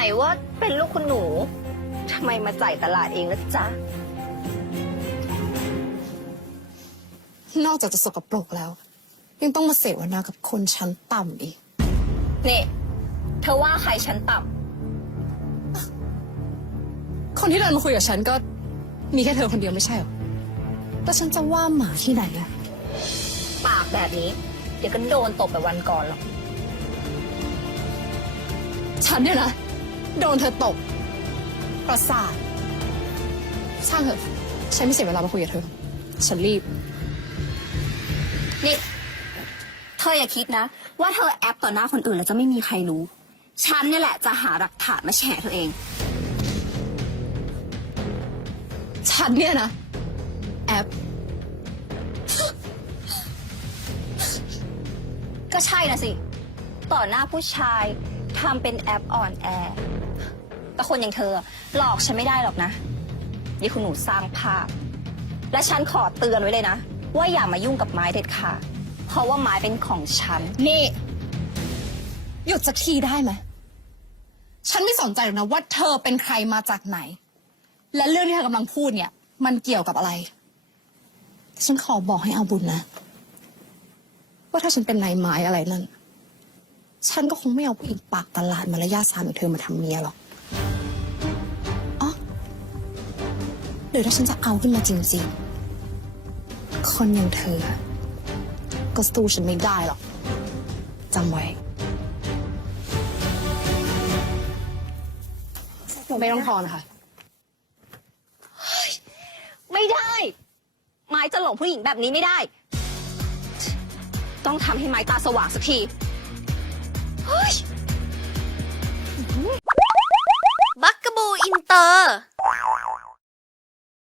นว่าเป็นลูกคุณหนูทำไมมาจ่ายตลาดเองละจ๊ะ นอกจากจะสกปรกแล้ว ยังต้องมาเสวนากับคนชั้นต่ำอีก นี่เธอว่าใครฉันต่คนที่เดินมาคุยกับฉันก็มีแค่เธอคนเดียวไม่ใช่หรอแล้วฉันจะว่าหมาที่ไหนอะำปากแบบนี้ เดี๋ยวก็โดนตบแบบวันก่อนหรอกฉันเนี่ยนะ โดนเธอตก ประสาท ช่างเถอะ ฉันไม่เสียเวลามาคุยกับเธอ ฉันรีบ นี่ เธออย่าคิดนะ ว่าเธอแอปต่อหน้าคนอื่นแล้วจะไม่มีใครรู้ ฉันเนี่ยแหละจะหาหลักฐานมาแฉเธอเอง ฉันเนี่ยนะ แอป ก็ใช่นะสิ ต่อหน้าผู้ชาย ทำเป็นแอปอ่อนแอแต่คนอย่างเธอหลอกฉันไม่ได้หรอกนะ นี่คุณหนูสร้างภาพ และฉันขอเตือนไว้เลยนะ ว่าอย่ามายุ่งกับไม้เด็ดขาดเพราะว่าไม้เป็นของฉัน นี่ หยุดสักทีได้ไหมฉันไม่สนใจหรอกนะว่าเธอเป็นใครมาจากไหน และเรื่องที่เธอกำลังพูดเนี่ย มันเกี่ยวกับอะไร ฉันขอบอกให้เอาบุญนะ ว่าถ้าฉันเป็นนายไม้อะไรนั่น ฉันก็คงไม่เอาผู้หญิงปากตลาดมารยาทสามอย่างเธอมาทำเมียหรอกอ๋อหรือถ้าฉันจะเอาขึ้นมาจริงๆ คนอย่างเธอ ก็สู้ฉันไม่ได้หรอกจำไว้ไม่ต้องทอนนะคะไม่ได้ ไม้จะหลงผู้หญิงแบบนี้ไม่ได้ ต้องทำให้ไม้ตาสว่างสักที Ai!